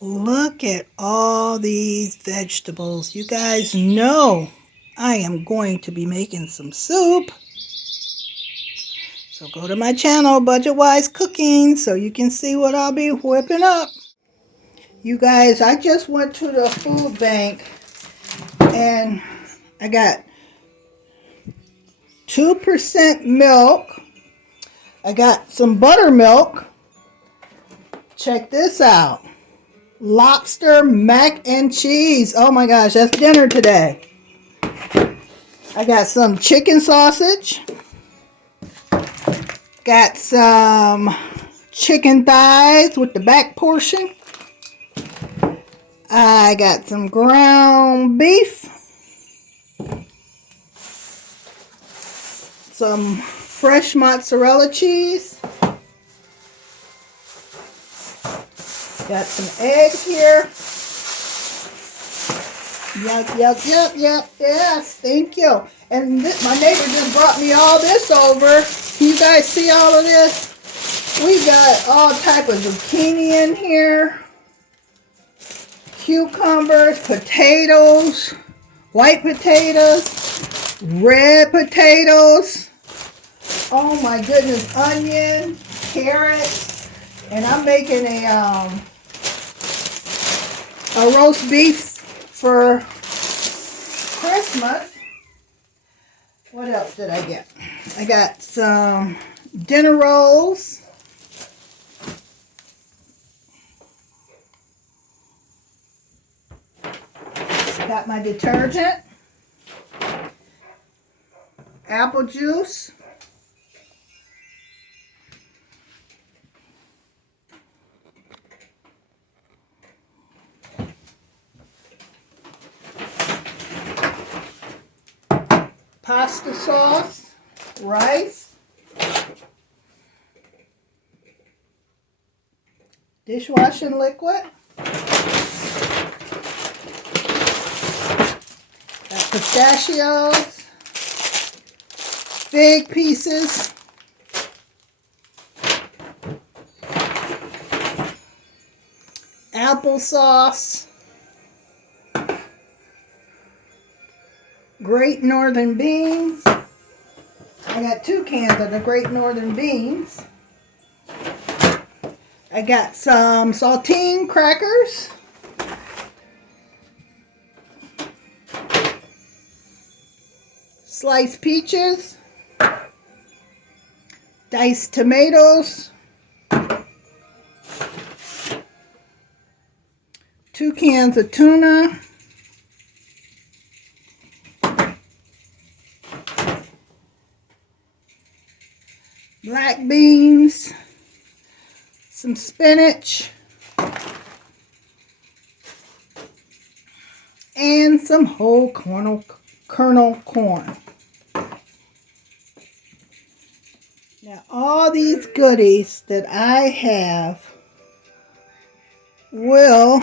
Look at all these vegetables. You guys know I am going to be making some soup. So go to my channel, Budget Wise Cooking, so you can see what I'll be whipping up. You guys, I just went to the food bank and I got 2% milk. I got some buttermilk. Check this out. Lobster mac and cheese. Oh my gosh, that's dinner today. I got some chicken sausage. Got some chicken thighs with the back portion. I got some ground beef. Some fresh mozzarella cheese. Got some eggs here. Yep. Yes, thank you. And my neighbor just brought me all this over. Can you guys see all of this? We got all type of zucchini in here. Cucumbers, potatoes, white potatoes, red potatoes. Oh my goodness, onion, carrots. And I'm making a roast beef for Christmas. What else did I get? I got some dinner rolls. Got my detergent. Apple juice. Pasta sauce, rice, dishwashing liquid, got pistachios, fig pieces, applesauce, Great Northern beans. I got 2 cans of the Great Northern beans. I got some saltine crackers. Sliced peaches. Diced tomatoes. 2 cans of tuna. Black beans, some spinach, and some whole kernel corn. Now all these goodies that I have will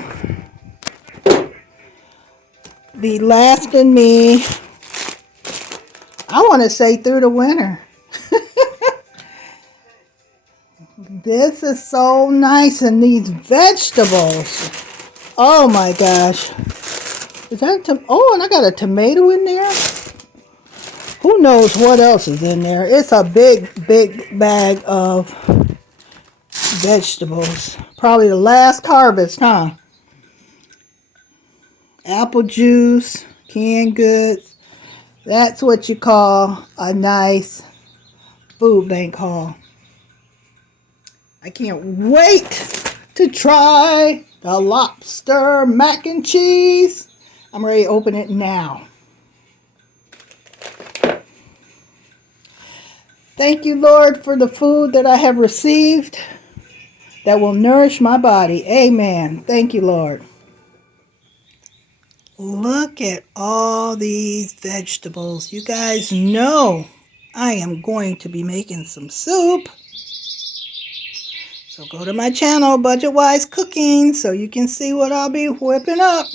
be lasting me, I want to say, through the winter. This is so nice, and these vegetables. Oh my gosh. Is that oh, and I got a tomato in there. Who knows what else is in there? It's a big bag of vegetables. Probably the last harvest, huh? Apple juice, canned goods. That's what you call a nice food bank haul. I can't wait to try the lobster mac and cheese. I'm ready to open it now. Thank you, Lord, for the food that I have received that will nourish my body. Amen. Thank you, Lord. Look at all these vegetables. You guys know I am going to be making some soup. So go to my channel, Budget Wise Cooking, so you can see what I'll be whipping up.